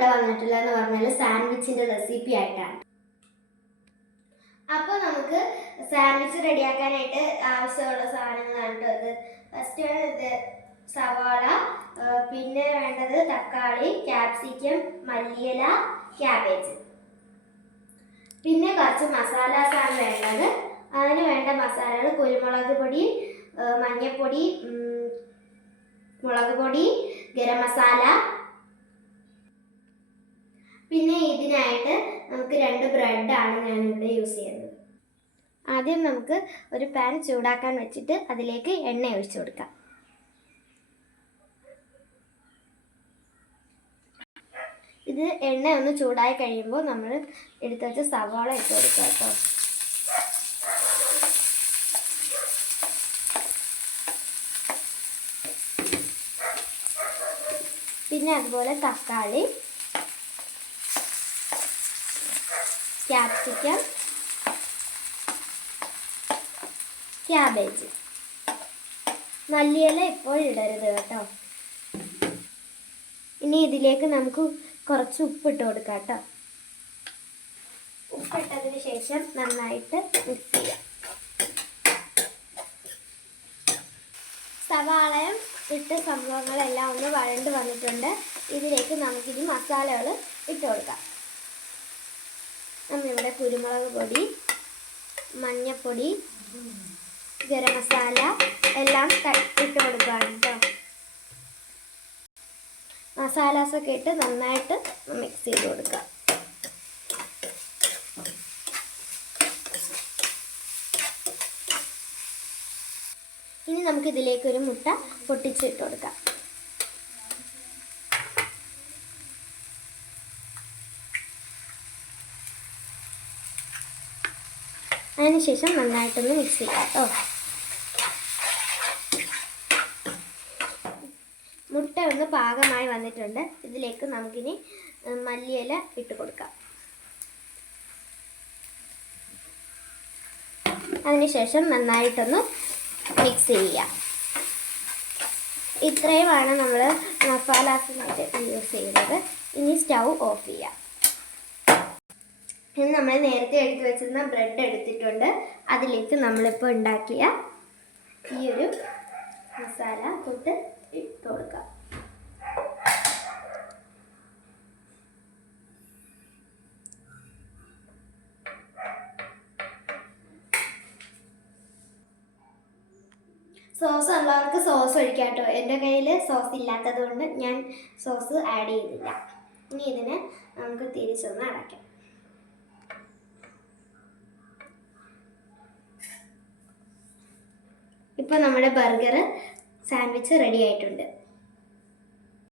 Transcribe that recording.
ഇവിടെ വന്നിട്ടുള്ളതെന്ന് പറഞ്ഞാൽ സാൻഡ്വിച്ചിൻ്റെ റെസിപ്പി ആയിട്ടാണ്. അപ്പോൾ നമുക്ക് സാൻഡ്വിച്ച് റെഡിയാക്കാനായിട്ട് ആവശ്യമുള്ള സാധനങ്ങളാണ് കേട്ടോ ഇത്. ഫസ്റ്റ് ഇത് സവാള, പിന്നെ വേണ്ടത് തക്കാളി, ക്യാപ്സിക്കം, മല്ലിയില, ക്യാബേജ്. പിന്നെ കുറച്ച് മസാലാസാണ് വേണ്ടത്. അതിന് വേണ്ട മസാലകൾ കുരുമുളക് പൊടി, മഞ്ഞൾപ്പൊടി, മുളക് പൊടി, ഗരം മസാല. പിന്നെ ഇതിനായിട്ട് നമുക്ക് 2 ബ്രെഡാണ് ഞാനിവിടെ യൂസ് ചെയ്യുന്നത്. ആദ്യം നമുക്ക് ഒരു പാൻ ചൂടാക്കാൻ വെച്ചിട്ട് അതിലേക്ക് എണ്ണ ഒഴിച്ചു കൊടുക്കാം. ഇത് എണ്ണ ഒന്ന് ചൂടായി കഴിയുമ്പോൾ നമ്മൾ എടുത്ത് വെച്ച സവാള ഇട്ട് കൊടുക്കുക കേട്ടോ. പിന്നെ അതുപോലെ തക്കാളി, ക്യാപ്സിക്കം, ക്യാബേജ്. മല്ലിയില ഇപ്പോൾ ഇടരുത് കേട്ടോ. ഇനി ഇതിലേക്ക് നമുക്ക് കുറച്ച് ഉപ്പിട്ട് കൊടുക്കാം കേട്ടോ. ഉപ്പിട്ടതിന് ശേഷം നന്നായിട്ട് മിക്സ് ചെയ്യാം. സവാളയും ഇട്ട സംഭവങ്ങളെല്ലാം ഒന്ന് വഴണ്ട് വന്നിട്ടുണ്ട്. ഇതിലേക്ക് നമുക്കിനി മസാലകൾ ഇട്ട് കൊടുക്കാം. നമ്മളിവിടെ കുരുമുളക് പൊടി, മഞ്ഞൾപ്പൊടി, ഗരം മസാല എല്ലാം ഇട്ട് കൊടുക്കുകയാണ് കേട്ടോ. മസാലാസൊക്കെ ഇട്ട് നന്നായിട്ട് മിക്സ് ചെയ്ത് കൊടുക്കുക. ഇനി നമുക്കിതിലേക്കൊരു മുട്ട പൊട്ടിച്ചിട്ട് കൊടുക്കാം. അതിനുശേഷം നന്നായിട്ടൊന്ന് മിക്സ് ചെയ്യാം കേട്ടോ. മുട്ട ഒന്ന് പാകമായി വന്നിട്ടുണ്ട്. ഇതിലേക്ക് നമുക്കിനി മല്ലിയില ഇട്ട് കൊടുക്കാം. അതിനുശേഷം നന്നായിട്ടൊന്ന് മിക്സ് ചെയ്യാം. ഇത്രയുമാണ് നമ്മൾ മസാലാസിനായിട്ട് യൂസ് ചെയ്യുന്നത്. ഇനി സ്റ്റൗ ഓഫ് ചെയ്യാം. ഇനി നമ്മൾ നേരത്തെ എടുത്ത് വെച്ചിരുന്ന ബ്രെഡ് എടുത്തിട്ടുണ്ട്. അതിലേക്ക് നമ്മളിപ്പോൾ ഉണ്ടാക്കിയ ഈ ഒരു മസാല തൊട്ട് ഇട്ട് കൊടുക്കാം. സോസ് ഉള്ളവർക്ക് സോസ് ഒഴിക്കാം കേട്ടോ. എൻ്റെ കയ്യിൽ സോസ് ഇല്ലാത്തത് കൊണ്ട് ഞാൻ സോസ് ആഡ് ചെയ്തില്ല. ഇനി ഇതിനെ നമുക്ക് തിരിച്ചൊന്ന് അടയ്ക്കാം. ഇപ്പോൾ നമ്മുടെ ബർഗർ സാൻഡ്വിച്ച് റെഡി ആയിട്ടുണ്ട്.